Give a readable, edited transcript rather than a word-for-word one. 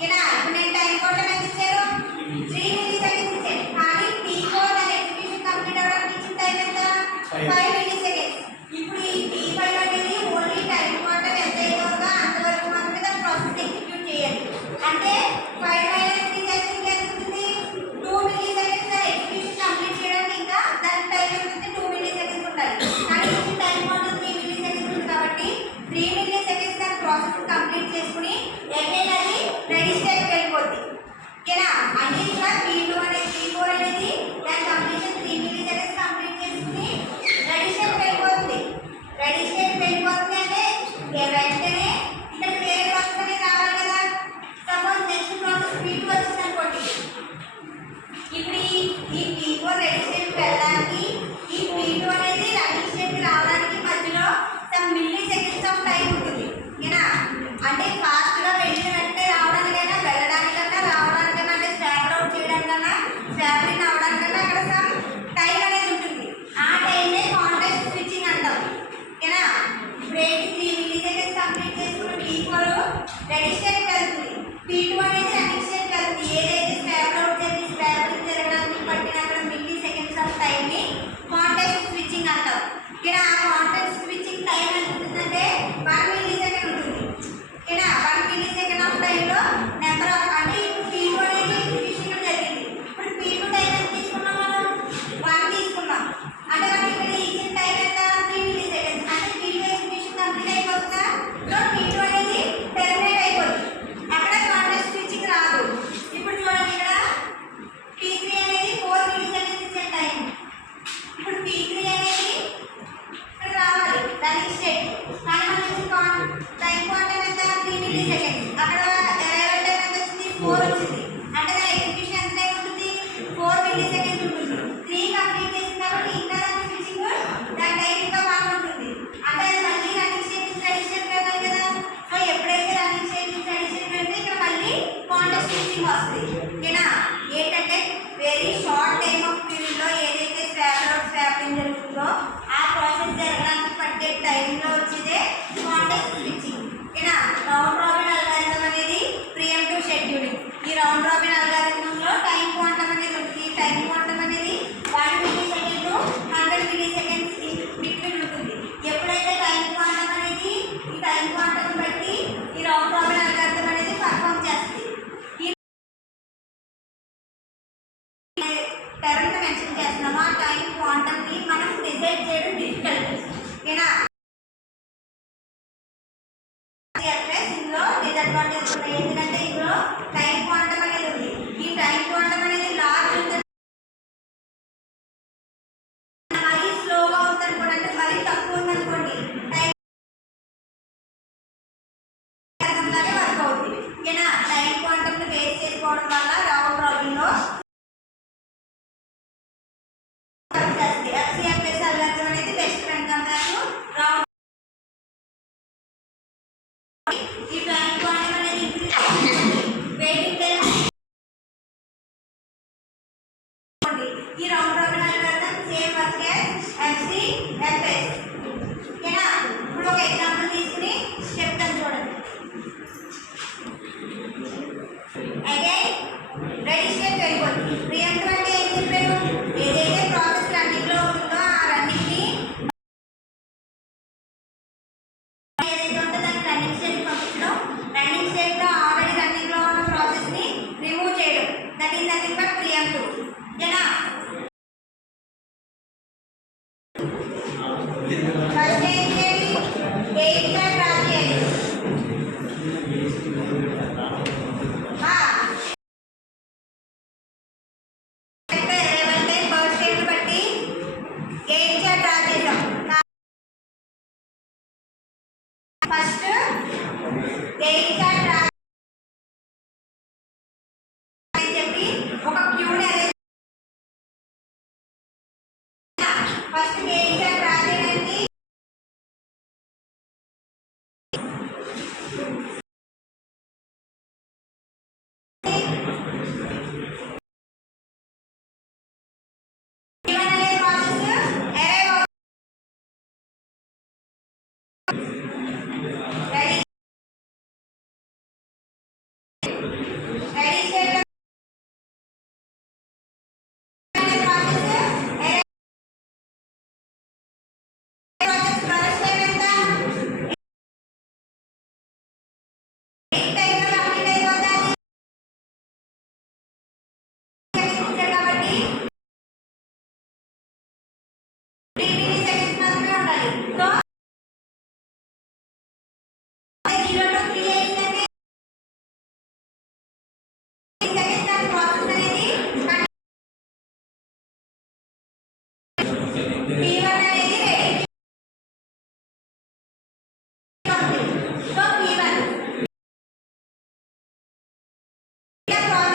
ఓకేనా. ఇప్పుడు నేను టైం కోసం ఎంత ఇచ్చారు 3 మిల్లీ సెకండ్స్ ఇచ్చాను. కానీ P4 దాని ఎగ్జిక్యూషన్ కంప్లీట్ అవ్వడానికి ఇచ్చిన టైం ఎంత 5 మిల్లీ సెకండ్స్. ఇప్పుడు ఈ P5 అనేది ఓన్లీ టైం కోసం ఎంత అయిపోతుందో అంతవరకు మాత్రమే దాని ప్రాసెస్ ఎగ్జిక్యూట్ చేయాలి. అంటే 5 మైనస్ 3 చేస్తే ఇంకా ఎంత ఉంటుంది 2 మిల్లీ సెకండ్స్ దాని ఎగ్జిక్యూషన్ కంప్లీట్ చేయడానికి ఇంకా దాని టైం ఎంత ఉంటుంది 2 మిల్లీ సెకండ్స్ ఉండాలి. కానీ ఇచ్చిన టైం కోసం 3 మిల్లీ సెకండ్స్ ఉంది కాబట్టి 3 మిల్లీ సెకండ్స్ దాని ప్రాసెస్ కంప్లీట్ చేసుకుని అగైన్ అది రెడీ స్టేట్ వెళ్ళిపోద్ది. ఓకేనా. అంటే ఇక్కడ P2 అనేది P4 అనేది దాని కంప్లీషన్ 3 మిల్లీ సెకండ్స్ కంప్లీట్ చేసుకుని రెడీ స్టేట్ వెళ్ళిపోతుంది. రెడీ స్టేట్ వెళ్ళిపోతుంది అంటే వెంటనే ఇక్కడ వేరే ప్రాసెస్ అనేది రావాలి కదా. సపోజ్ నెక్స్ట్ ప్రాసెస్ P2 వచ్చింది అనుకోండి. ఇప్పుడు ఈ P4 రెడీ స్టేట్ వెళ్ళడానికి ఈ P2 అనేది రెడీ స్టేట్ రావడానికి మధ్యలో some milli seconds of time ఉంటుంది. ఓకేనా. అంటే ఫాస్ట్గా వెళ్ళిన వెంటనే రావడానికైనా వెళ్ళడానికన్నా రావడానికన్నా అంటే స్వాప్ అవుట్ చేయడానికన్నా స్వాప్ ఇన్ అవ్వడానికన్నా అక్కడ సమ్ టైం అనేది ఉంటుంది. ఆ టైంనే కాంటాక్ట్ స్విచ్చింగ్ అంటాం. ఓకేనా. ఇప్పుడు 3 మిల్లీ సెకండ్స్ కంప్లీట్ చేసుకున్న P4 రెడీ స్టేట్ వెళ్తుంది. P2 అనేది రన్నింగ్ స్టేట్ వెళ్తుంది. ఏదైతే స్వాప్ అవుట్ చేసి స్వాప్ ఇన్ జరగడానికి పట్టిన అక్కడ మిల్లీ సెకండ్స్ ఆఫ్ టైంని కాంటాక్ట్ స్విచ్చింగ్ అంటాం. ఓకేనా. ఆ కాంటాక్ట్ స్విచ్చింగ్ టైం ఎంత ఉంటుందంటే 1 మిల్లీ సెకండ్ ఉంటుంది. ఓకేనా. 1 మిల్లీ సెకండ్ ఆఫ్ టైంలో నెంబర్ ఆఫ్ అంటే ఇప్పుడు P2 అనేది ఎగ్జిక్యూషన్ జరిగింది. ఇప్పుడు P2 టైం ఎంత తీసుకున్నాం మనం 1 తీసుకున్నాం. అంటే మనకి ఇక్కడ ఇచ్చిన టైం ఎంత 3 మిల్లీ సెకండ్స్. అంటే P2 ఎగ్జిక్యూషన్ కంప్లీట్ అయిపోతుందా. సో P2 అనేది టెర్మినేట్ అయిపోతుంది. అక్కడ కాంటాక్ట్ స్విచ్చింగ్ రాదు. ఇప్పుడు చూడండి ఇక్కడ P3 అనేది 4 మిల్లీ సెకండ్స్ ఇచ్చిన టైం. ఇప్పుడు P3 అనేది ఇక్కడ రావాలి రన్నింగ్ స్టేట్. కానీ మనకి టైం క్వాంటమ్ ఎంత 3 మిల్లీ సెకండ్స్. అక్కడ అరైవల్ టైం ఎంత వచ్చింది 4 వచ్చింది. అంటే దాని ఎగ్జిక్యూషన్ ఎంత టైం ఉంటుంది 4 మిల్లీ సెకండ్స్ ఉంటుంది. 3 కంప్లీట్ చేసింది కాబట్టి ఇంకా దాని స్విచ్చింగ్ దాని టైం ఇంకా 1 ఉంటుంది. అంటే అది మళ్ళీ రన్నింగ్ స్టేట్ నుంచి రెడీ స్టేట్ వెళ్ళాలి కదా. సో ఎప్పుడైతే రన్నింగ్ స్టేట్ నుంచి రెడీ స్టేట్ వెళ్తే ఇక్కడ మళ్ళీ కాంటాక్ట్ స్విచ్చింగ్ వస్తుంది. ఓకేనా. ఏంటంటే వెరీ షార్ట్ టైమ్ ఆఫ్ పీరియడ్లో ఏదైతే స్వాప్ అవుట్ స్వాప్ ఇన్ జరుగుతుందో ఆ ప్రాసెస్ జరగడానికి పట్టే టైంలో వచ్చేదే కాంటాక్ట్ స్విచ్చింగ్. ఓకేనా. రౌండ్ రాబిన్ అల్గారిథం అనేది ప్రియంటివ్ షెడ్యూలింగ్. ఈ రౌండ్ రాబిన్ అల్గారిథంలో టైం క్వాంటమ్ అనేది ఉంటుంది. ఈ టైం క్వాంటమ్ అనేది 1 milli second 100 milli seconds between ఉంటుంది. ఎప్పుడైతే టైం క్వాంటమ్ అనేది ఈ టైం క్వాంటమ్ బట్టి ఈ రౌండ్ రాబిన్ అల్గారిథం అనేది పర్ఫామ్ చేస్తుంది. టర్మ్ మెన్షన్ చేస్తున్నాము. ఆ టైం క్వాంటమ్ని మనం డిసైడ్ చేయడం డిఫికల్ట్. ఓకేనా. ఇందులో డిసడ్వాంటేజ్ ఉన్నాయి. ఎందుకంటే ఇందులో టైం క్వాంటమ్ అనేది ఉంది. ఈ టైం క్వాంటమ్ అనేది లార్జ్ ఉంది మరీ స్లోగా ఉంది అనుకోండి. అంటే మరీ తక్కువ ఉంది అనుకోండి టైం లాగే వర్క్ అవుతుంది. ఓకేనా. టైం క్వాంటమ్ని బేస్ చేసుకోవడం వల్ల రౌండ్ రాబిన్లో FCFS అల్గారిథం అనేది best friend compare to round. ఈ టైం క్వాంటమ్ అనేది వెయిటింగ్ టైం ఈ round robin algorithm same work as FCFS. ఓకేనా. ఇప్పుడు ఒక ఎగ్జాంపుల్ తీసుకుని చెప్తాను చూడండి. అగైన్ రెడీ స్టేట్ వెళ్ళిపోతుంది. ప్రియంటివ్ అంటే ఏం చెప్పారు ఏదైతే ప్రాసెస్ రన్నింగ్లో ఉంటుందో ఆ రన్నింగ్ని ఏదైతే ఉంటుందో దాన్ని రన్నింగ్ స్టేట్ పంపించడం. రన్నింగ్ స్టేట్లో ఆల్రెడీ రన్నింగ్లో ఉన్న ప్రాసెస్ని రిమూవ్ చేయడం. That is nothing but preemptive. ఓకేనా. ఫస్ట్ ఏం చేయాలి గేట్గా డ్రా చేయాలి. ఫస్ట్ గేట్ చార్ట్ అని చెప్పి ఒక క్యూని అరేంజ్ ఫస్ట్ గేట్ చార్ట్ రాసేయండి. ప్రాసెస్